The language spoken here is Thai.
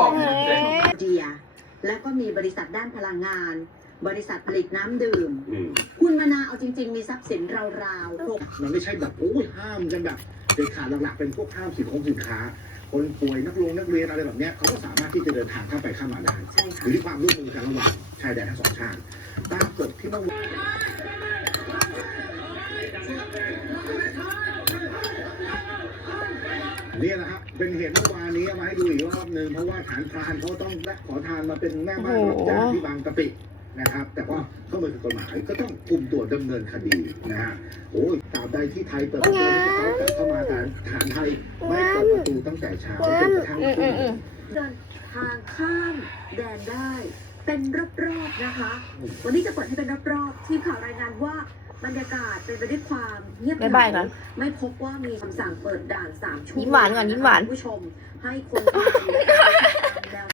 บอก เดียแล้วก็มีบริษัทด้านพลังงาน บริษัทผลิตน้ำดื่ม คุณมนาเอาจริงๆมีทรัพย์สินราวๆ มันไม่ใช่แบบโอ้ยห้ามกันแบบเด็ดขาดหลักๆเป็นพวกห้ามสินค้าคนป่วยนักเรียนอะไรแบบเนี้ยเขาก็สามารถที่จะเดินทางเข้าไปข้ามมาได้ ใช่ค่ะ อยู่ที่ความร่วมมือกันระหว่างชายแดนทั้งสองชาติตามกฎที่เมื่อวานนี่แหละครับเป็นเหตุเมื่อวานนี้เอามาให้ดูอีกรอบหนึ่งเพราะว่าฐานพรานเขาต้องขอทานมาเป็นแม่บ้านรับจ้างที่บางกะปินะครับ แต่ว่าเข้ามาผิดกฎหมายก็ต้องคุมตัวดำเนินคดีนะฮะโอ้ยตราบใดที่ไทยเปิดประตูให้เขากลับเข้ามาแต่ฐานไทยไม่เปิดประตูตั้งแต่เช้าจนกระทั่งทุ่ม เดินทางข้ามแดนได้เป็นรอบๆนะคะ วันนี้จะเปิดให้เป็นรอบๆทีมข่าวรายงานว่าบรรยากาศเป็นไปด้วยความเงียบเห บ๊ายบายก่ งา อน ไม่พบว่ามีคำสั่งเปิดด่าน3 ชั่วโมง ยิ้มหวานก่อนยิ้มหวาน ผู้ชมให้คนไทย